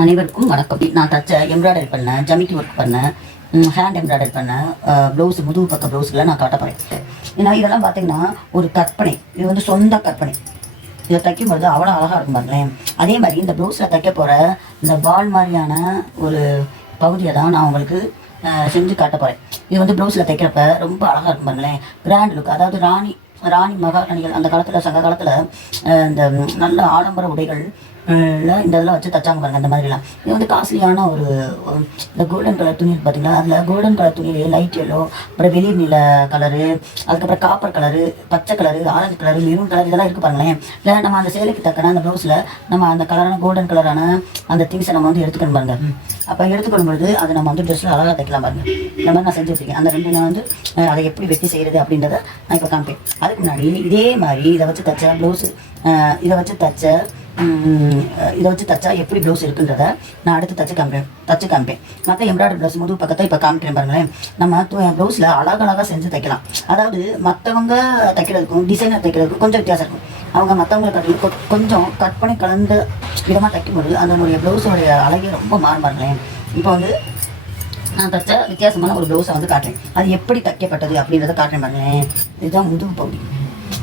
அனைவருக்கும் வணக்கம். நான் தச்ச எம்ப்ராய்டரி பண்ணேன், ஜமிக்கி ஒர்க் பண்ணேன், ஹேண்ட் எம்ப்ராய்டரி பண்ணேன், ப்ளவுஸ் முதுகு பக்க ப்ளவுஸில் நான் காட்ட போகிறேன். ஏன்னா இதெல்லாம் பார்த்தீங்கன்னா ஒரு கற்பனை, இது வந்து சொந்த கற்பனை. இதை தைக்கும்பொழுது அவ்வளோ அழகாக இருக்கும் பாருங்களேன். அதே மாதிரி இந்த ப்ளவுஸில் தைக்க போகிற இந்த பால் மாதிரியான ஒரு பகுதியை தான் நான் உங்களுக்கு செஞ்சு காட்ட போகிறேன். இது வந்து ப்ளவுஸில் தைக்கிறப்ப ரொம்ப அழகாக இருக்கும் பாருங்களேன். கிராண்ட் லுக், அதாவது ராணி மகாராணிகள் அந்த காலத்தில், சங்க காலத்தில் இந்த நல்ல ஆடம்பர உடைகள் இந்த இதெல்லாம் வச்சு தச்சாங்க பாருங்க. அந்த மாதிரிலாம் இது வந்து காஸ்ட்லியான ஒரு இந்த கோல்டன் கலர் துணி பார்த்தீங்களா, அதில் கோல்டன் கலர் துணி, லைட் எல்லோ, அப்புறம் வெளிர் நீல கலரு, அதுக்கப்புறம் காப்பர் கலரு, பச்சை colour, orange colour, maroon colour, இதெல்லாம் இருக்குது பாருங்களேன். இல்லை நம்ம அந்த சேலைக்கு தக்கன அந்த ப்ளவுஸில் நம்ம அந்த கலரான கோல்டன் கலரான அந்த திங்ஸை நம்ம வந்து எடுத்துக்கணும் பாருங்க. அப்போ எடுத்துக்கொள்ளும் பொழுது அதை நம்ம வந்து ட்ரெஸ்ஸில் அழகாக தைக்கலாம் பாருங்க. இந்த மாதிரி நான் செஞ்சு வச்சுருக்கேன். அந்த ரெண்டு நான் வந்து அதை எப்படி வெட்டி செய்கிறது அப்படின்றத நான் இப்போ காமிப்பேன். அதுக்கு முன்னாடி இதே மாதிரி இதை வச்சு தைச்ச ப்ளவுஸு, இதை வச்சு தச்சா எப்படி ப்ளவுஸ் இருக்குன்றத நான் அடுத்து தச்சு காமிப்பேன். மற்ற எம்ப்ராய்டரி ப்ளவுஸ் முதுகு பக்கத்தை இப்போ காமிக்கிறேன் பாருங்களேன். நம்ம ப்ளவுஸில் அழகழகாக செஞ்சு தைக்கலாம். அதாவது மற்றவங்க தைக்கிறதுக்கும் டிசைனர் தைக்கிறதுக்கும் கொஞ்சம் வித்தியாசம் இருக்கும். அவங்க மற்றவங்களை கொஞ்சம் கற்பனை கலந்த விதமாக தைக்கும்போது அதனுடைய ப்ளவுஸோடைய அழகே ரொம்ப மாறுபாருங்களேன். இப்போ வந்து நான் தைச்ச வித்தியாசமான ஒரு ப்ளவுஸை வந்து காட்டுறேன். அது எப்படி தைக்கப்பட்டது அப்படின்றத காட்டுறேன் பாருங்களேன். இதுதான் முதுகு பகுதி.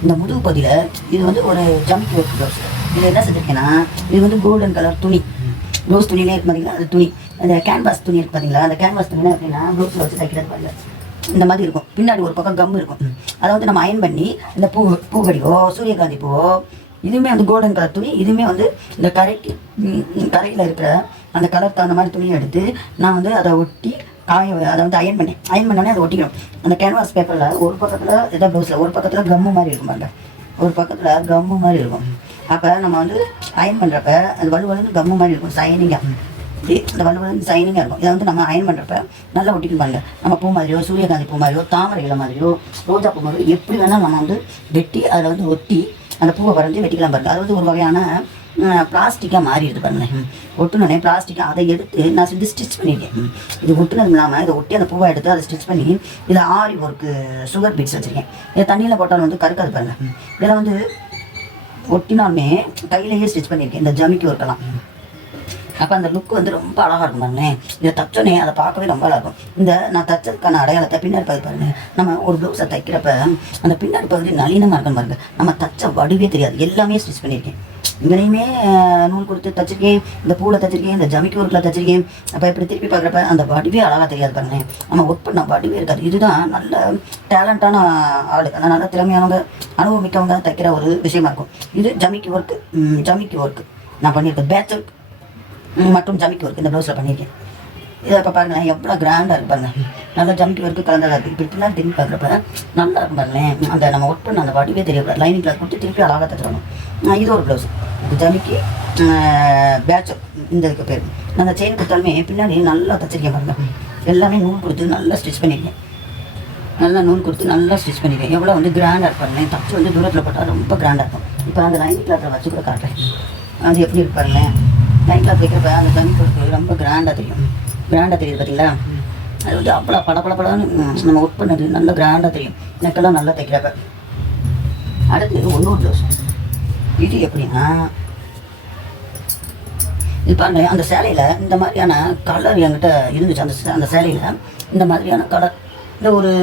இந்த முதுகு பகுதியில் இது வந்து ஒரு ஜமிக்கி ஒர்க் ப்ளவுஸ். இது என்ன செஞ்சுருக்கேன்னா, இது வந்து கோல்டன் கலர் துணி, ப்ளவுஸ் துணியிலே இருக்கு பார்த்தீங்களா, அது துணி. அந்த கேன்வாஸ் துணி இருக்குது பார்த்தீங்களா, அந்த கேன்வாஸ் துணினா எப்படின்னா ப்ளவுஸில் வச்சு தைக்கிறது பாருங்க. இந்த மாதிரி இருக்கும். பின்னாடி ஒரு பக்கம் கம்மு இருக்கும். அதாவது நம்ம அயன் பண்ணி இந்த பூவடிவோ சூரியகாந்தி பூவோ, இதுவுமே வந்து கோல்டன் கலர் துணி. இதுவுமே வந்து இந்த கரையில் இருக்கிற அந்த கலருக்கு அந்த மாதிரி துணியை எடுத்து நான் வந்து அதை ஒட்டி அதை வந்து அயன் பண்ணோடனே அதை ஒட்டிக்கணும். அந்த கேன்வாஸ் பேப்பரில் ஒரு பக்கத்தில் இதான் ப்ளவுஸில் ஒரு பக்கத்தில் கம்மு மாதிரி இருக்கும் பாருங்க, ஒரு பக்கத்தில் கம்மு மாதிரி இருக்கும். அப்போ நம்ம வந்து அயன் பண்ணுறப்ப அது வலுவலுன்னு கம்மு மாதிரி இருக்கும், சைனிங்காக. இந்த வலுவலுன்னு சைனிங்காக இருக்கும். இதை வந்து நம்ம அயன் பண்ணுறப்ப நல்லா ஒட்டிக்கணும் பாருங்க. நம்ம பூ மாதிரியோ சூரியகாந்தி பூ மாதிரியோ தாமரை இலை மாதிரியோ ரோஜா பூ மாதிரியோ எப்படி வேணால் நம்ம வந்து வெட்டி அதில் வந்து ஒட்டி அந்த பூவை வரைஞ்சி வெட்டிக்கலாம் பாருங்க. அது வந்து ஒரு வகையான பிளாஸ்டிக்காக மாறிடுது பாருங்களேன். ஒட்டுனே பிளாஸ்டிக்காக அதை எடுத்து நான் வந்து ஸ்டிச் பண்ணியிருக்கேன். இது ஒட்டுனது இல்லாமல் இதை ஒட்டி அந்த பூவை எடுத்து அதை ஸ்டிச் பண்ணி இதில் ஆரி ஒர்க்கு சுகர் பீட்ஸ் வச்சுருக்கேன். இதை தண்ணியில் போட்டாலும் வந்து கருக்காது பாருங்கள். இதில் வந்து ஒட்டினாலுமே கையிலேயே ஸ்டிச் பண்ணியிருக்கேன் இந்த ஜமிக்கி ஒர்க்கெல்லாம். அப்போ அந்த லுக் வந்து ரொம்ப அழகாக இருக்கும் பாருங்களேன். இதை தச்சோன்னே அதை பார்க்கவே ரொம்ப அழகாக இருக்கும். இந்த நான் தச்சதுக்கான அடையாளத்தை பின்னாடி பகுதி பாருங்கள். நம்ம ஒரு ப்ளவுஸை தைக்கிறப்ப அந்த பின்னாடி பகுதி நளினமாக இருக்கும் பாருங்க. நம்ம தச்ச வடிவே தெரியாது, எல்லாமே ஸ்டிச் பண்ணியிருக்கேன். இங்கேயுமே நூல் கொடுத்து தச்சிருக்கேன், இந்த பூவில் தச்சிருக்கேன், இந்த ஜமிக்கி ஒர்க்கில் தச்சிருக்கேன். அப்போ இப்படி திருப்பி பார்க்குறப்ப அந்த வடிவே அழகாக தெரியாது பாருங்களேன். நம்ம ஒர்க் பண்ண வடிவே இருக்காது. இதுதான் நல்ல டேலண்டான ஆள், அந்த நல்ல திறமையானவங்க, அனுபவமிக்கவங்க தைக்கிற ஒரு விஷயமா இருக்கும். இது ஜமிக்கி ஒர்க்கு நான் பண்ணியிருக்கேன். பேட்ச் ஒர்க் மற்றும் ஜமிக்கி ஒர்க் இந்த ப்ளவுஸில் பண்ணியிருக்கேன். இதை இப்போ பாருங்களேன் எவ்வளோ கிராண்டாக இருக்கு பாருங்க. நல்லா ஜமிக்கி ஒர்க்கு கலந்ததாக இருக்குது. இப்படி பின்னாடி திரும்பி பார்க்குறப்ப நல்லா இருக்கும் பாருங்களேன். அந்த நம்ம ஒர்க் பண்ண அந்த வடிவே தெரியக்கூடாது. லைனிங் கிளாஸ் கொடுத்து திருப்பி அழகாக தச்சுக்கணும். இது ஒரு ப்ளவுஸ், இது ஜமிக்கி பேட்ச் ஒர்க் இந்த இதுக்கு பேர். நான் அந்த செயின் கொடுத்தாலுமே பின்னாடி நல்லா தச்சிருக்கேன் பாருங்க. எல்லாமே நூல் கொடுத்து நல்லா ஸ்டிச் பண்ணியிருக்கேன். எவ்வளோ வந்து கிராண்டாக இருப்பாருங்களேன். தச்சு வந்து தூரத்தில் போட்டால் ரொம்ப கிராண்டாக இருக்கும். இப்போ அந்த லைனிங் கிளாஸில் வச்சு கூட காட்டுறேன். அது எப்படி இருப்பாருங்களேன். லைன் கிளாஸ் வைக்கிறப்ப அந்த ஜமிக்கி ஒர்க்கு ரொம்ப கிராண்டாக தெரியுது பார்த்தீங்களா. அது வந்து அவ்வளோ படன்னு நம்ம ஒர்க் பண்ணது நல்லா கிராண்டாக தெரியும். நெக்கெல்லாம் நல்லா தைக்கிறப்ப. அடுத்து இன்னொரு ப்ளவுஸ். இது எப்படின்னா இது பாருங்க, அந்த சேலையில் இந்த மாதிரியான கலர் என்கிட்ட இருந்துச்சு. அந்த சேலையில் இந்த மாதிரியான கலர் இந்த ஒரு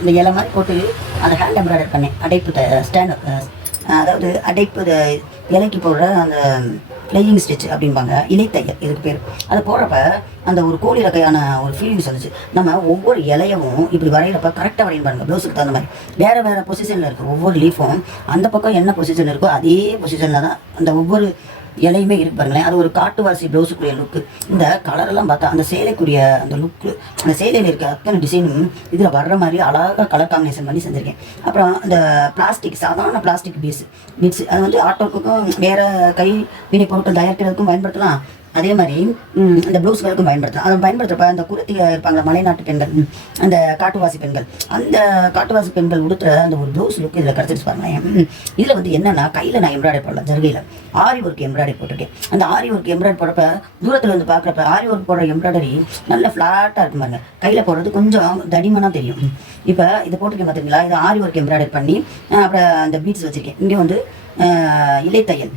இந்த இலை மாதிரி போட்டு அந்த ஹேண்ட் எம்ப்ராய்டரி பண்ணேன். அதாவது அடைப்பு இலைக்கு போடுற அந்த ப்ளேயிங் ஸ்டிச் அப்படிம்பாங்க, இலைத்தையல் இதுக்கு பேர். அதை போடுறப்ப அந்த ஒரு கோழி ரகையான ஒரு ஃபீலிங்ஸ் வந்துச்சு. நம்ம ஒவ்வொரு இலையவும் இப்படி வரைகிறப்ப கரெக்டாக வரையும் பாருங்கள். ப்ளவுஸுக்கு தகுந்த மாதிரி வேறு பொசிஷனில் இருக்குது. ஒவ்வொரு லீஃபும் அந்த பக்கம் என்ன பொசிஷன் இருக்கோ அதே பொசிஷனில் தான் அந்த ஒவ்வொரு இலையுமே இருக்கு பாருங்களேன். அது ஒரு காட்டுவாசி ப்ளவுஸுக்குரிய லுக்கு. இந்த கலரெல்லாம் பார்த்தா அந்த சேலைக்குரிய அந்த லுக்கு, அந்த சேலையில் இருக்க அத்தனை டிசைனும் இதில் வர்ற மாதிரி அழகாக கலர் காம்பினேஷன் பண்ணி செஞ்சுருக்கேன். அப்புறம் அந்த சாதாரண பிளாஸ்டிக் பீட்ஸு அது வந்து ஆட்டோவுக்கும் வேறு கை வினை பொருட்கள் தயாரிக்கிறதுக்கும் பயன்படுத்தலாம். அதே மாதிரி இந்த ப்ளவுஸ்களுக்கும் பயன்படுத்தலாம். அதை பயன்படுத்துகிறப்ப அந்த குருத்திக இருப்பாங்க மலைநாட்டு பெண்கள், அந்த காட்டுவாசி பெண்கள் உடுத்துற அந்த ஒரு ப்ளவுஸ் லுக் இதில் கிடச்சிட்டு பாருங்களேன். இதில் வந்து என்னென்னா கையில் நான் எம்ப்ராய்டரி போடலாம், ஜருகையில் ஆரி ஒர்க் எம்ப்ராய்டரி போட்டிருக்கேன். அந்த ஆரி ஒர்க் எம்ப்ராய்டரி போடுறப்ப தூரத்தில் வந்து பார்க்குறப்ப ஆரி ஒர்க் போடுற எம்ப்ராய்டரி நல்ல ஃப்ளாட்டாக இருக்கும் பாருங்க. கையில் போடுறது கொஞ்சம் தடிமனாக தெரியும். இப்போ இதை போட்டிருக்கேன் பார்த்தீங்களா, இது ஆரி ஒர்க் எம்ப்ராய்டரி பண்ணி அப்புறம் அந்த பீட்ஸ் வச்சுருக்கேன். இங்கே வந்து இலைத்தையல்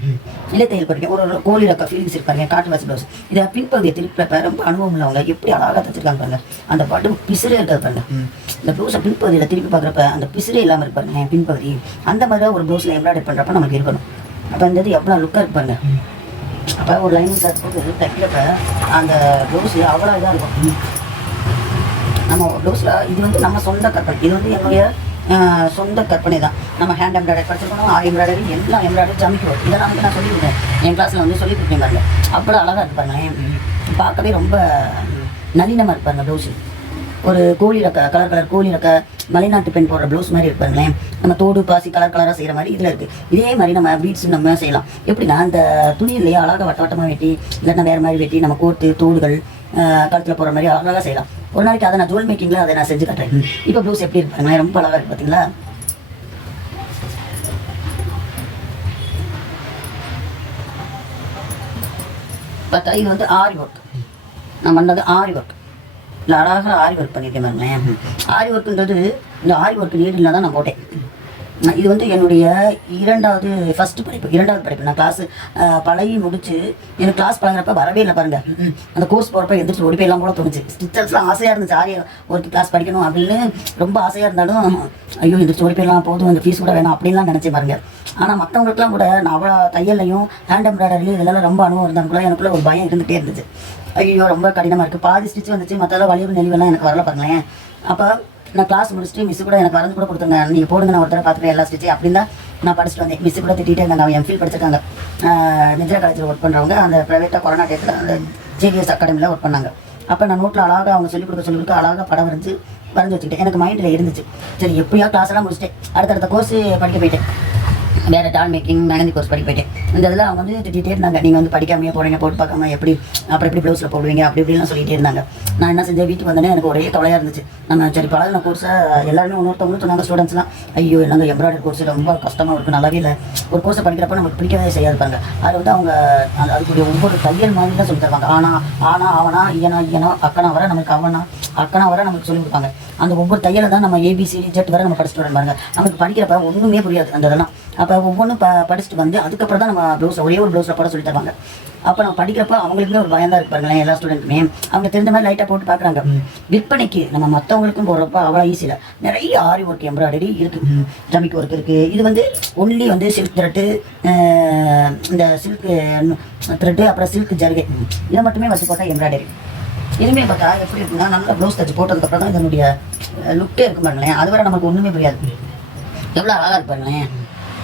இலைத்தையல் படிக்க ஒரு கோழி ரக்க ஃபீலிங்ஸ் இருப்பாங்க காட்டுவாசி ப்ளவுஸ். இதை பின்பகுதியை திருப்பி ரொம்ப அனுபவம் உள்ளவங்க எப்படி அழகாக தச்சிருக்காங்க பாருங்க. அந்த பட்டு பிசுரே இருக்காது பாருங்க. இந்த ப்ளவுஸை பின்பகுதியில் திருப்பி பார்க்குறப்ப அந்த பிசுரே இல்லாமல் இருப்பாருங்க பின்பகுதி. அந்த மாதிரி தான் ஒரு ப்ளவுஸில் எம்ப்ராய்டரி பண்ணுறப்ப நமக்கு இருக்கணும். அப்போ இந்த இது எவ்வளோ லுக்காக இருப்பாங்க. அப்போ ஒரு லைனிங் கிளாஸ் போட்டு தைக்கிறப்ப அந்த ப்ளவுஸு அவ்வளோ இதாக இருக்கும். நம்ம ப்ளவுஸில் இது வந்து நம்ம சொந்த கற்பனை, இது வந்து என்னுடைய சொந்த கற்பனை தான். நம்ம ஹேண்ட் எம்ப்ராய்டரி படிச்சிருக்கணும், எம்ப்ராய்டரி எல்லாம் எம்ப்ராய்டரி ஜமிக்கிறோம். இதெல்லாம் வந்து நான் சொல்லியிருக்கேன் என் கிளாஸில் வந்து சொல்லி கொடுப்பேன் பாருங்க. அவ்வளோ அழகாக இருப்பாங்க, பார்க்கவே ரொம்ப நளினமாக இருப்பாங்க. ப்ளவுஸு ஒரு கோழி ரக்க கலர் கோழி ரக்க மலைநாட்டு பெண் போடுற ப்ளவுஸ் மாதிரி இருப்பாருங்களேன். நம்ம தோடு பாசி கலராக செய்கிற மாதிரி இதில் இருக்குது. இதே மாதிரி நம்ம பீட்ஸ் நம்ம செய்யலாம். எப்படின்னா அந்த துணியிலேயே அழகாக வட்டமாக வெட்டி இல்லைன்னா வேறு மாதிரி வெட்டி நம்ம கோட்டு தோடுகள் கழுத்தில் போகிற மாதிரி அழகாக செய்யலாம். ஒரு நாளைக்கு அதை நான் ஜுவல் மேக்கிங்கில் அதை நான் செஞ்சு காட்டுறேன். இப்போ ப்ளவுஸ் எப்படி இருப்பாங்க, ரொம்ப அழகாக இருக்குது பார்த்தீங்களா. பார்த்தா இது வந்து ஆரி ஒர்க். நான் பண்ணது ஆரி ஒர்க் இல்லை, அழகாக ஆரி ஒர்க் பண்ணியிருக்கேன் பாருங்களேன். ஆரி ஒர்க்குன்றது இந்த ஆரி ஒர்க் நீடில் தான் நான் போட்டேன். இது வந்து என்னுடைய இரண்டாவது படிப்பு. நான் கிளாஸு பழகி முடிச்சு எனக்கு கிளாஸ் பழகிறப்ப வரவே இல்லை பாருங்கள். அந்த கோர்ஸ் போகிறப்ப எந்திரிச்சு ஓடி போயெல்லாம் கூட தோணுச்சு. ஸ்டிச்சர்ஸ்லாம் ஆசையாக இருந்துச்சு, ஆரி ஒர்க் கிளாஸ் படிக்கணும் அப்படின்னு ரொம்ப ஆசையாக இருந்தாலும் ஐயோ எந்திரிச்சு ஓடி போயெல்லாம் போதும், அந்த ஃபீஸ் கூட வேணாம் அப்படின்லாம் நினச்சேன் பாருங்கள். ஆனால் மற்றவங்களுக்குலாம் கூட நான் அவ்வளோ தையல்லையும் ஹேண்ட் எம்ப்ராய்டரிலையும் இதெல்லாம் ரொம்ப அனுபவம் இருந்தாலும் கூட எனக்குள்ள ஒரு பயம் இருந்துகிட்டே இருந்துச்சு. ஐயோ ரொம்ப கடினமாக இருக்குது, பாதி ஸ்டிச் வந்துச்சு, மற்றெல்லாம் வலிவு நெளிவெல்லாம் எனக்கு வரல பாருங்களேன். அப்போ நான் கிளாஸ் முடிச்சுட்டு மிஸ் கூட எனக்கு வரைஞ்சு கூட கொடுத்துருங்க, நீங்கள் போடுங்க நான் ஒருத்தர பார்த்துட்டு எல்லா ஸ்டிச்சு அப்படின்னு தான் நான் படிச்சுட்டு வந்தேன். மிஸ் கூட திட்டிகிட்டே இருந்தாங்க. அவங்க எம்ஃபில் படிச்சிருக்காங்க, நிஜா காலேஜில் ஒர்க் பண்ணுறவங்க. அந்த ப்ரைவேட்டாக கொரோனா டேட்டில் அந்த ஜேவிஎஸ் அகாடமியில் ஒர்க் பண்ணாங்க. அப்போ நான் நோட்டில் அழகாக அவங்க சொல்லிக் கொடுக்க அழகாக படம் வரைஞ்சி வச்சுக்கிட்டேன். எனக்கு மைண்டில் இருந்துச்சு, சரி எப்படியா கிளாஸ் எல்லாம் முடிச்சுட்டேன், அடுத்தடுத்த கோர்ஸ் படிக்க போயிட்டேன். வேறு டால் மேக்கிங் மெஹந்தி கோர்ஸ் படிக்க போயிட்டேன். இந்த இதெல்லாம் அவங்க வந்து திட்டிகிட்டே இருந்தாங்க, நீங்கள் வந்து படிக்காமையே போகிறீங்க, போட்டு பார்க்காம எப்படி ப்ளவுஸில் போடுவீங்க அப்படி இப்படிலாம் சொல்லிகிட்டே இருந்தாங்க. நான் என்ன செஞ்சேன், வீட்டுக்கு வந்தோடனே எனக்கு ஒரே தொலையாக இருந்துச்சு. நம்ம சரி பழகின கோர்ஸை எல்லாருமே ஒருத்தவங்களும் சொன்னாங்க, ஸ்டூடெண்ட்ஸ்லாம் ஐயோ நாங்கள் எம்ப்ராய்டரி கோர்ஸ் ரொம்ப கஷ்டமாக இருக்குது, நல்லாவே இல்லை. ஒரு கோர்ஸை படிக்கிறப்ப நமக்கு பிடிக்கவே செய்யாது பாருங்க. அது வந்து அவங்க அதுக்குரிய ஒவ்வொரு தையல் மாதிரி தான் சொல்லி தருவாங்க. ஆனா அவனா ஈயனா அக்கனா வர நமக்கு அக்கனா வர நமக்கு சொல்லி கொடுப்பாங்க. அந்த ஒவ்வொரு தையலை தான் நம்ம ABCD Z வரை நம்ம படிச்சுட்டு வரோம் பாருங்க. நமக்கு படிக்கிறப்ப ஒன்றுமே புரியாது அந்த இதெல்லாம். அப்போ ஒவ்வொன்றும் படிச்சுட்டு வந்து அதுக்கப்புறம் தான் நம்ம ஒரே ஒரு ப்ளவுஸில் போட சொல்லி தருவாங்க. அப்போ நம்ம படிக்கிறப்ப அவங்களுக்குமே ஒரு பயம் தான் இருக்கு பாருங்களேன். எல்லா ஸ்டூடெண்ட்டுமே அவங்க தெரிஞ்ச மாதிரி லைட்டாக போட்டு பார்க்குறாங்க. விற்பனைக்கு நம்ம மற்றவங்களுக்கும் போடுறப்ப அவ்வளோ ஈஸியில் நிறைய ஆரி ஒர்க் எம்ப்ராய்டரி இருக்குது, ஜமிக் ஒர்க் இருக்குது. இது வந்து ஒன்லி வந்து சில்க் த்ரெட்டு, இந்த சில்க் த்ரெட்டு, அப்புறம் சில்க் ஜரிகை, இதை மட்டுமே வச்சு போட்டால் எம்ப்ராய்டரி. இதுவுமே பார்த்தா எப்படி இருக்குன்னா நல்லா ப்ளவுஸ் தச்சு போட்டதுக்கப்புறம் தான் இதனுடைய லுக்கே இருக்கும் பாருங்களேன். அது வரை நமக்கு ஒன்றுமே புரியாது. எவ்வளோ அழகாக இருக்கு பாருங்களேன்.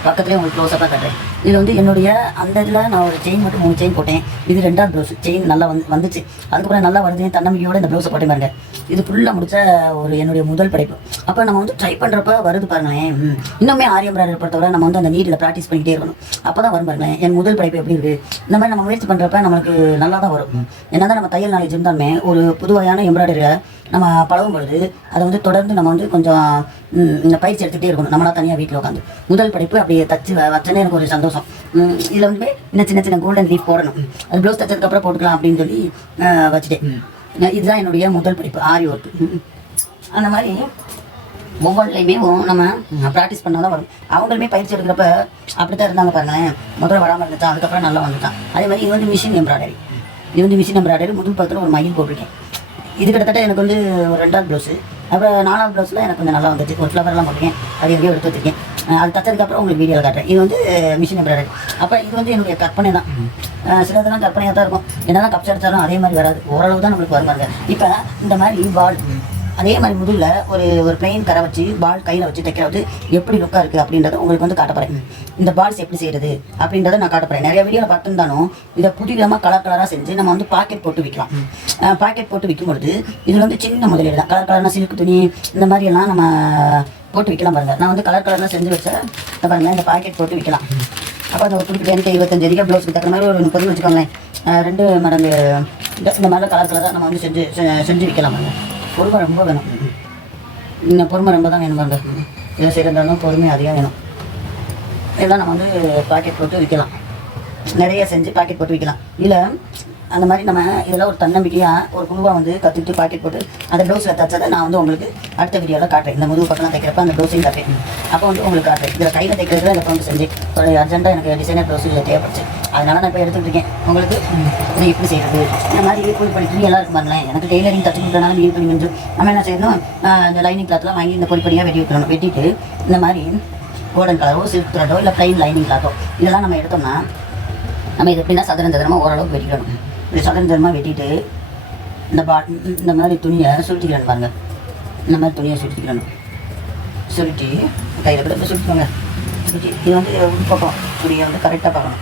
பக்கத்துலேயே உங்களுக்கு க்ளோஸப்பாக காட்டுறேன். இது வந்து என்னுடைய அந்த இதில் நான் ஒரு செயின் மட்டும் 3 செயின் போட்டேன். இது 2ஆவது ப்ளவுஸ். செயின் நல்லா வந்துச்சு. அதுக்கப்புறம் நல்லா வருது தன்னம்பிக்கையோடு இந்த ப்ளவுஸை போட்டேன் பாருங்க. இது ஃபுல்லாக முடிச்ச ஒரு என்னுடைய முதல் படைப்பு. அப்போ நம்ம வந்து ட்ரை பண்ணுறப்ப வருது பாருங்களேன். இன்னுமே ஆரி எம்ப்ராய்டரி பொறுத்தவரை நம்ம வந்து அந்த நீடில் ப்ராக்டிஸ் பண்ணிக்கிட்டே இருக்கணும். அப்போ தான் வரும் பாருங்களேன். என் முதல் படைப்பு எப்படி இருக்குது. இந்த மாதிரி நம்ம முயற்சி பண்ணுறப்ப நம்மளுக்கு நல்லா தான் வரும். என்ன தான் நம்ம தையல் நாலேஜ் இருந்தாலுமே ஒரு புது வகையான எம்ப்ராய்டரியில் நம்ம பழகும் பொழுது அதை வந்து தொடர்ந்து நம்ம வந்து கொஞ்சம் இந்த பயிற்சி எடுத்துகிட்டே இருக்கணும். நம்மளா தனியாக வீட்டில் உட்காந்து முதல் படைப்பு அப்படியே தச்சு வச்சனே எனக்கு ஒரு சந்தோஷம். இதில் வந்து சின்ன கோல்டன் லீஃப் போடணும். அது ப்ளவுஸ் தச்சதுக்கப்புறம் போட்டுக்கலாம் அப்படின்னு சொல்லி வச்சுட்டேன். இதுதான் என்னுடைய முதல் படிப்பு ஆரி ஒர்க். அந்த மாதிரி ஒவ்வொன்றுலையுமே நம்ம ப்ராக்டிஸ் பண்ணால் தான் வரும். அவங்களுமே பயிற்சி எடுக்கிறப்ப அப்படி தான் இருந்தாங்க பாருங்களேன். முதல்ல வராமல் இருந்துச்சான், அதுக்கப்புறம் நல்லா வந்துட்டான். அதே மாதிரி இது வந்து மிஷின் எம்ப்ராய்டரி. முதல் பக்கத்தில் ஒரு மயில் போட்டிருக்கேன். இது கிட்டத்தட்ட எனக்கு வந்து ஒரு 2ஆவது ப்ளவுஸு. அப்புறம் 4ஆவது ப்ளவுஸில் எனக்கு கொஞ்சம் நல்லா வந்துச்சு. ஒரு ஃப்ளவர்லாம் போட்டிருக்கேன், அது எப்படியோ எடுத்து வச்சுருக்கேன். அது தச்சதுக்கப்புறம் உங்களுக்கு வீடியோவில் காட்டுறேன். இது வந்து மிஷின் எம்ப்ராய்டரி. அப்போ இது வந்து என்னுடைய கற்பனை தான். சிலதெல்லாம் கற்பனையாக தான் இருக்கும். என்னதான் கப்ஸ் அடித்தாலும் அதே மாதிரி வராது, ஓரளவு தான் நம்மளுக்கு வருவாங்க. இப்போ இந்த மாதிரி பால் அதே மாதிரி முதல்ல ஒரு பிளெயின் கரை வச்சு பால் கையில் வச்சு தைக்கிறது எப்படி லுக்காக இருக்குது அப்படின்றத உங்களுக்கு வந்து காட்டப்போகிறேன். இந்த பால்ஸ் எப்படி செய்கிறது அப்படின்றத நான் காட்டப்போகிறேன். நிறைய வீடியோவில் பார்த்துருந்தாலும் இதை புதிதாக கலராக செஞ்சு நம்ம வந்து பாக்கெட் போட்டு விற்கலாம். பாக்கெட் போட்டு விற்கும்பொழுது இதில் வந்து சின்ன முதலீடு தான். கலரான சில்க் துணி இந்த மாதிரியெல்லாம் நம்ம போட்டு விற்கலாம் பாருங்கள். நான் வந்து கலர்லாம் செஞ்சு வச்சேன் பாருங்கள். இந்த பாக்கெட் போட்டு விற்கலாம். அப்போ அந்த ஒரு குறிப்பிட்ட எனக்கு 25 அதிகம் ப்ளவுஸுக்கு தகுந்த மாதிரி ஒரு 30 வச்சுக்கோங்களேன். 2 மடங்கு இந்த மாதிரி கலராக நம்ம வந்து செஞ்சு விற்கலாம் பாருங்கள். பொறுமை ரொம்ப வேணும். பொறுமை ரொம்ப தான் வேணும் பாருங்க. இதை செய்கிறதாலும் பொறுமை அதிகம் வேணும். இதெல்லாம் நம்ம வந்து பாக்கெட் போட்டு விற்கலாம். நிறைய செஞ்சு பாக்கெட் போட்டு விற்கலாம். இதில் அந்த மாதிரி நம்ம இதெல்லாம் ஒரு தன்னம்பிக்கையாக ஒரு குழுவாக வந்து கற்றுக்கிட்டு பாக்கெட் போட்டு அந்த ப்ளவுஸில் தைச்சதை நான் வந்து உங்களுக்கு அடுத்த வீடியோவில் காட்டுறேன். இந்த முதுகு பக்கம் தைக்கிறப்ப அந்த ப்ளவுஸையும் காட்டுறேன். அப்போ வந்து உங்களுக்கு காட்டுறேன். இதில் கையில் தைக்கிறதுல இந்த வந்து செஞ்சு ஒரு அர்ஜென்ட்டாக எனக்கு டிசைனர் ப்ளவுஸ் தேவைப்படுச்சு. அதனால நான் இப்போ எடுத்துகிட்டு இருக்கேன். உங்களுக்கு இதை எப்படி செய்கிறது இந்த மாதிரி பொடி துணி எல்லாம் இருக்கும் பாருங்களேன். எனக்கு டெய்லரிங் கற்றுக் கொடுத்தனால மீன் துணி வந்து நம்ம என்ன செய்யணும், இந்த லைனிங் கிளாத்லாம் வாங்கி இந்த பொடிப்படியாக வெட்டி விட்டுறணும். வெட்டிட்டு இந்த மாதிரி கோல்டன் கலரோ சில்க் த்ரெட்டோ இல்லை ப்ளைன் லைனிங் கிளாத்தோ இதெல்லாம் நம்ம எடுத்தோம்னா நம்ம இது எப்படின்னா சதுரமாக ஓரளவுக்கு வெட்டிக்கணும். இப்படி சதுரமாக வெட்டிட்டு இந்த மாதிரி துணியை சுருட்டிக்கிறேன் பாருங்கள். இந்த மாதிரி துணியை சுருட்டிக்கிறணும். சுருட்டி கையில் கூட சுருட்டிக்கோங்க. சுருட்டி இது வந்து உள்பக்கம் துணியை வந்து கரெக்டாக பார்க்கணும்.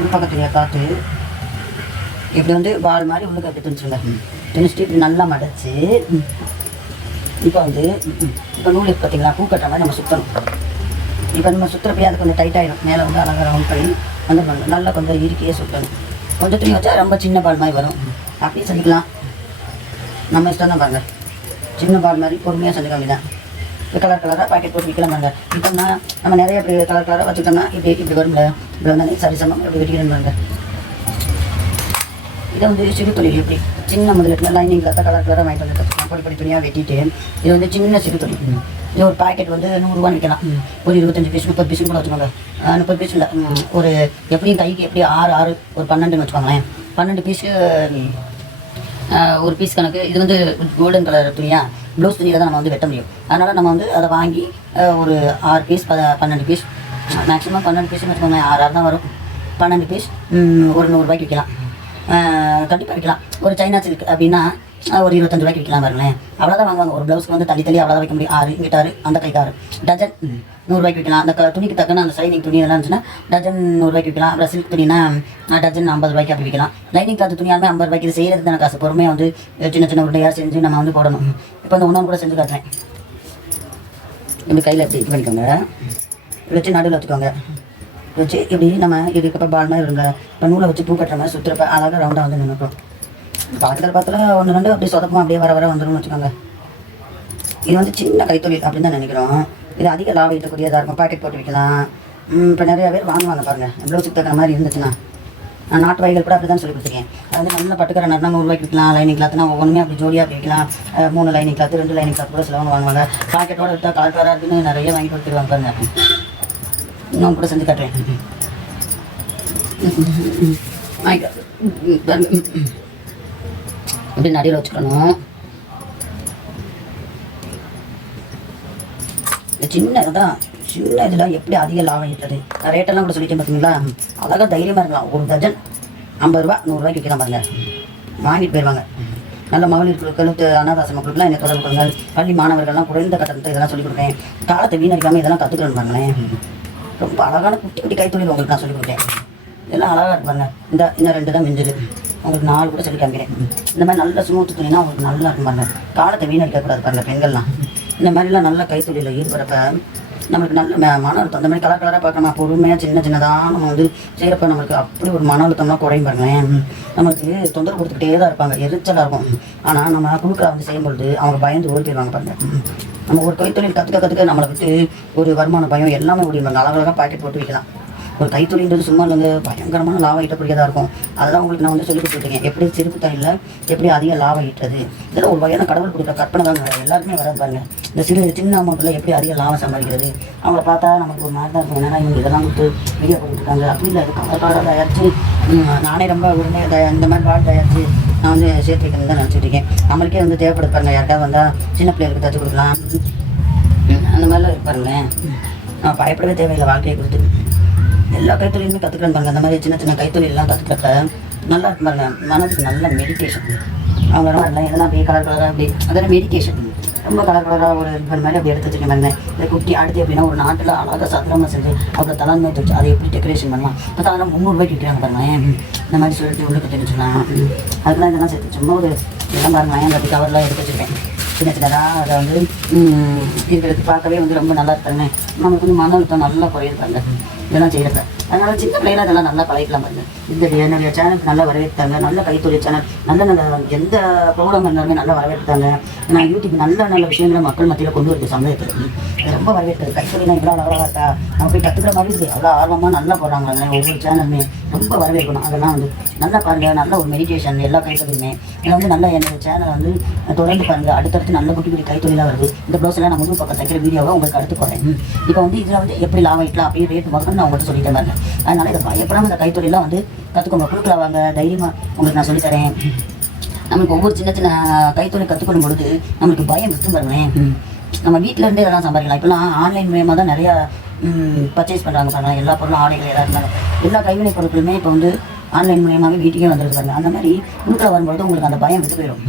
உள்பக்கம் துணியை பார்த்து இப்படி வந்து பால் மாதிரி உள்ளுக்கு அப்படி துணிச்சுங்க. துணிச்சிட்டு இப்படி நல்லா மடைச்சி இப்போ வந்து இப்போ நூல் பார்த்தீங்களா பூ கட்டுற மாதிரி நம்ம சுற்றணும். இப்போ நம்ம சுற்றுறப்பே அது கொஞ்சம் டைட் ஆகிடும். மேலே வந்து அழகாக ரவுண்ட் பண்ணி வந்து பண்ணணும். நல்லா கொஞ்சம் இறுக்கியே சுற்றணும். கொஞ்சம் துணி வச்சா ரொம்ப சின்ன பால் மாதிரி வரும். அப்படியே செஞ்சுக்கலாம். நம்ம இஷ்டம் தான் பாருங்கள். சின்ன பால் மாதிரி பொறுமையாக செஞ்சுக்க தான். இப்போ கலர் கலராக பாக்கெட் போட்டு விற்கலாம் பாருங்க. இப்போனா நம்ம நிறைய இப்படி கலர் கலராக வச்சுக்கிட்டோம்னா இப்படி வரும்ல. இப்படி வந்தாலே சரி சமம் இப்படி வெட்டிக்கணும் பாருங்க. இதை வந்து சிறு தொழில் எப்படி சின்ன முதலீட்டில் லைனிங் கலர் கலராக வாங்கிட்டு வந்து கற்றுக்கலாம். பொடி துணியாக வெட்டிட்டு இது வந்து சின்ன சிறு தொழில். இது ஒரு பாக்கெட் வந்து 100 ரூபான்னு விற்கலாம். ஒரு 25 பீஸ் 30 பீஸ் கூட வச்சுக்கோங்க. 30 பீஸ் இல்லை, ஒரு எப்படியும் கைக்கு எப்படி 6 ஒரு 12ன்னு வச்சுக்கோங்களேன். 12 பீஸு ஒரு பீஸ் கணக்கு. இது வந்து கோல்டன் கலர் துணியா ப்ளவுஸ் துணியில் தான் நம்ம வந்து வெட்ட முடியும். அதனால் நம்ம வந்து அதை வாங்கி ஒரு 6 பீஸ் 12 பீஸ் மேக்ஸிமம் 12 பீஸ்னு வச்சுக்கோங்க. 6 தான் வரும். 12 பீஸ் ஒரு 100 ரூபாய்க்கு விற்கலாம். கண்டிப்பாக விற்கலாம். ஒரு சைனா சில்க் அப்படின்னா ஒரு 25 ரூபாய்க்கு விற்கலாம் பாருங்களேன். அவ்வளோதான் வாங்குவாங்க. ஒரு ப்ளவுஸ்க்கு வந்து தள்ளி அவ்வளோதான் வைக்க முடியும். 6 இங்கிட்ட 6 அந்த கைக்கு 6 டஜன் 100 ரூபாய்க்கு விற்கலாம். அந்த துணிக்கு தக்கன அந்த சைனிங் துணி எல்லாம் இருந்துச்சுன்னா டஜன் 100 ரூபாய்க்கு விற்கலாம். அப்புறம் சில்க் துணினா டஜன் 50 ரூபாய்க்கு அப்படி விற்கலாம். லைனிங் கிளாத் துணியாலுமே 50 ரூபாய்க்கு. இது செய்கிறது தானே காசு. பொறுமையாக வந்து சின்ன உருண்டையாக செஞ்சு நம்ம வந்து போடணும். இப்போ அந்த உணவு கூட செஞ்சு காட்டுறேன். இப்படி கையில் எப்படி இது பண்ணிக்கோங்க. வச்சு நடுவில் வச்சுக்கோங்க. வச்சு இப்படி நம்ம இதுக்கப்புறம் பால் மாதிரி இருங்க. இப்போ நூலை வச்சு பூ கட்டுற மாதிரி சுற்றுறப்ப அழகாக ரவுண்டாக வந்து நின்றுக்கும். பார்த்துல 1 2 அப்படி சொதப்பமாக அப்படியே வர வந்துடும்னு வச்சுக்கோங்க. இது வந்து சின்ன கைத்தொழில் அப்படின்னு தான் நினைக்கிறோம். இது அதிக லாபம் ஈட்டக்கூடியதாக இருக்கும். பாக்கெட் போட்டு வைக்கலாம். இப்போ நிறையா பேர் வாங்குவாங்க பாருங்கள். ப்ளவுஸுக்கு தக்கிற மாதிரி இருந்துச்சுன்னா. நான் நாட்டு வகைகள் கூட அப்படி தான் சொல்லி கொடுத்துருக்கேன். அது வந்து நல்ல பட்டுக்கிற நன்னா 100 ரூபாய்க்கு விற்கலாம். லைனிங் கிளாத்னா ஒவ்வொன்றுமே அப்படி ஜோடியாக அப்படி விற்கலாம். 3 லைனிங் கிளாத் 2 லைனிங் கிளாத் கூட சிலவங்க வாங்குவாங்க. பாக்கெட்டோட விட்டால் கலர் கலராக இருக்குன்னு நிறைய வாங்கி கொடுத்துருவாங்க பாருங்க. இன்னும் கூட செஞ்சு காட்டுறேன். இப்படி நடுவில் வச்சுக்கணும். இந்த சின்ன இதில் எப்படி அதிக லாபம் ஈட்டுறது ரேட்டெல்லாம் கூட சொல்லிட்டேன் பார்த்தீங்களா. அழகாக தைரியமாக இருக்கலாம். ஒரு டஜன் 50 ரூபா 100 ரூபாய்க்கு விற்கலாம் பாருங்க. வாங்கிட்டு போயிடுவாங்க. நல்ல மகளிர் குழுக்களுக்கு அனாதாச மக்களுக்குலாம் என்ன தொடர்பு கொடுங்க. பள்ளி மாணவர்கள்லாம் குறைந்த கட்டணத்தை இதெல்லாம் சொல்லிக் கொடுப்பேன். காலத்தை வீணடிக்காமல் இதெல்லாம் கற்றுக்கணும் பாருங்களேன். ரொம்ப அழகான குட்டி கைத்தொழில் உங்களுக்கு நான் சொல்லிக் கொடுத்தேன். இதெல்லாம் அழகாக இருப்பாங்க. இன்னும் 2 தான் மிஞ்சுது. உங்களுக்கு 4 கூட சொல்லி காமிக்கிறேன். இந்த மாதிரி நல்ல ஸ்மூத்து துணினா உங்களுக்கு நல்லா இருக்கும் பாருங்க. காலத்தை வீணடிக்கக்கூடாது பாருங்க. பெண்கள்லாம் இந்த மாதிரிலாம் நல்ல கைத்தொழிலில் ஈடுபடுறப்ப நம்மளுக்கு நல்ல மன அழுத்தம். அந்த மாதிரி கலர் கலராக பார்க்கணும். பொறுமையாக சின்னதாக நம்ம வந்து செய்கிறப்ப நம்மளுக்கு அப்படி ஒரு மன அழுத்தம்லாம் குறையும் பாருங்களேன். நம்மளுக்கு தொந்தரவு கொடுத்துக்கிட்டே தான் இருப்பாங்க. எரிச்சலாக இருக்கும். ஆனால் நம்ம குழுக்களை வந்து செய்யும்பொழுது அவங்க பயந்து ஓடிடுவாங்க பாருங்க. நம்ம ஒரு கைத்தொழில் கற்றுக்க நம்மளை விட்டு ஒரு வருமான பயம் எல்லாமே ஓடிடுவாங்க. அழகழகாக பாக்கெட் போட்டு வைக்கலாம். ஒரு கைத்தொழில்ன்றது சும்மா இல்லைங்க, பயங்கரமான லாபம் ஈட்டக்கூடியதாக இருக்கும். அதெல்லாம் உங்களுக்கு நான் வந்து சொல்லி கொடுத்துருக்கேன். எப்படி சிறுப்பு தொழிலில் எப்படி அதிக லாபம் ஈட்டுறது. இதெல்லாம் ஒரு வகையான கடவுள் கொடுக்குற கற்பனை தான். எல்லாருமே வராது பாருங்க. இந்த சின்ன அமௌண்ட்டில் எப்படி அதிக லாபம் சம்பாதிக்கிறது. அவங்கள பார்த்தா நமக்கு ஒரு மாதிரி தான் இருக்கும். ஏன்னா இவங்க இதெல்லாம் கொடுத்து வீடியோ கொடுத்துருக்காங்க. அப்படி இல்லை, கலர் தயாரித்து நானே ரொம்ப உடனே இந்த மாதிரி பால் தயாரித்து நான் வந்து சேர்த்து வைக்கணும்னு தான் நினச்சிட்டு இருக்கேன். நம்மளுக்கே வந்து தேவைப்படுப்பாருங்க. யாருக்காவது வந்தால் சின்ன பிள்ளைகளுக்கு தச்சு கொடுக்கலாம். அந்த மாதிரிலாம் இருப்பாருங்களேன். நான் பயப்படவே தேவையில்லை. வாழ்க்கையை கொடுத்து எல்லா கைத்தொழிலுமே கற்றுக்கிறேன் பாருங்க. அந்த மாதிரி சின்ன கைத்தொழிலெலாம் கற்றுக்கிறப்ப நல்லா இருக்கும் பாருங்க. மனதுக்கு நல்ல மெடிடேஷன். அவங்களோட இதெல்லாம் அப்படியே கலர் கலராக அப்படி அதெல்லாம் மெடிடேஷன். ரொம்ப கலர் கலராக ஒரு இது மாதிரி அப்படி எடுத்து வச்சுருக்கேன் பாருங்க. இதை குட்டி அடுத்து அப்படின்னா ஒரு நாட்டில் அழகாக சத்திரமாக செஞ்சு அப்புறம் தலைமை வச்சு அதை எப்படி டெக்கரேஷன் பண்ணலாம். இப்போ அதெல்லாம் 300 ரூபாய்க்கு விற்கிறாங்க பாருங்களேன். இந்த மாதிரி சொல்லிட்டு உள்ளுக்கு தெரிஞ்சுக்கலாம். அதுக்கெல்லாம் இதெல்லாம் சேர்த்து சும்மா ஒரு இதெல்லாம் பாருங்களேன். அந்த கவர்லாம் எடுத்து வச்சுருக்கேன். சின்னதாக அதை வந்து இருக்கிறதுக்கு பார்க்கவே வந்து ரொம்ப நல்லா இருக்காங்க. நமக்கு வந்து மன அழுத்தம் நல்லா குறையிருப்பாங்க இதெல்லாம் செய்கிறப்ப. அதனால சின்ன பிள்ளைகளை அதெல்லாம் நல்லா பழகிக்கலாம் பாருங்க. இந்த என்னுடைய சேனலுக்கு நல்லா வரவேற்றாங்க, நல்ல கைத்தொழில் சேனல், நல்ல எந்த ப்ரோக்ராம் இருந்தாலுமே நல்லா வரவேற்றாங்க. நான் யூடியூப் நல்ல விஷயங்களை மக்கள் மத்தியில் கொண்டு வருது சமூகத்துக்கு. அது ரொம்ப வரவேற்கிறது. கைத்தொழிலாம் இவ்வளோ அழகாக இருக்கா, நம்ம போய் கற்றுக்கிற மாதிரி இருக்குது. அவ்வளோ ஆர்வமாக நல்லா போடுறாங்க ஒவ்வொரு சேனலுமே, ரொம்ப வரவேற்கணும். அதெல்லாம் நல்லா பாருங்கள், நல்ல ஒரு மெடிடேஷன் எல்லா கைத்தொழிலுமே. இதில் நல்லா என்னோடய சேனல் தொடர்ந்து பாருங்கள். அடுத்தடுத்து நல்ல குட்டி குட்டி கைத்தொழிலாக வருது. இந்த ப்ளவுஸ் எல்லாம் நான் முழு பக்கம் தைக்கிற வீடியோவை உங்களுக்கு அடுத்து போடுறேன். இப்போ இதில் எப்படி லாபம் ஈட்டலாம் அப்படியே ரேட் பார்க்கணும் நான் உங்கள்கிட்ட சொல்லிட்டேன் பாருங்க. அதனால் இதை பயப்படாமல் இந்த கைத்தொழிலாம் கற்றுக்கோங்க. குழுக்களை வாங்க, தைரியமாக உங்களுக்கு நான் சொல்லித்தரேன். நம்மளுக்கு ஒவ்வொரு சின்ன சின்ன கைத்தொழில் கற்றுக்கொள்ளும் பொழுது நம்மளுக்கு பயம் விட்டு பாருங்களேன். நம்ம வீட்டில் இருந்தே இதெல்லாம் சம்பாதிக்கலாம். இப்போலாம் ஆன்லைன் மூலமாக தான் நிறையா பர்ச்சேஸ் பண்ணுறாங்க பாருங்கள். எல்லா பொருளும் ஆடைகள் எதாக இருந்தாலும் எல்லா கைவினை பொருட்களுமே இப்போ ஆன்லைன் மூலியமாகவே வீட்டுக்கே வந்துருக்கு பாருங்கள். அந்த மாதிரி குழுக்களை வரும்பொழுது உங்களுக்கு அந்த பயம் விட்டு போயிடும்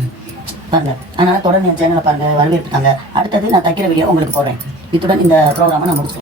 பாருங்கள். அதனால் தொடர்ந்து என் சேனலை பாருங்கள், வரவேற்பு தாங்க. அடுத்தது நான் தைக்கிற வீடியோ உங்களுக்கு போடுறேன். இத்துடன் இந்த ப்ரோக்ராமை நான் முடிச்சுக்கிறேன்.